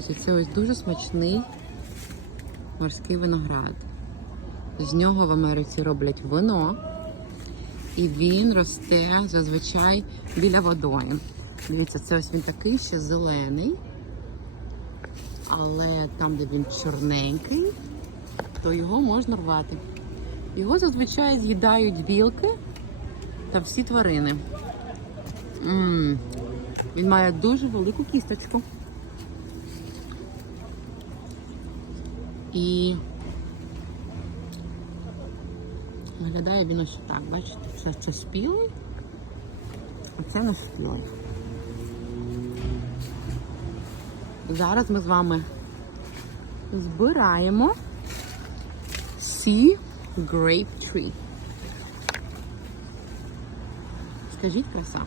Це ось дуже смачний морський виноград. З нього в Америці роблять вино, і він росте зазвичай біля водою. Дивіться, це ось він такий ще зелений, але там, де він чорненький, то його можна рвати. Його зазвичай з'їдають білки та всі тварини. м Він має дуже велику кісточку. І виглядає він ось так, бачите? Це, це спілий, а це не спілий. Зараз ми з вами збираємо Sea Grape Tree. Скажіть краса.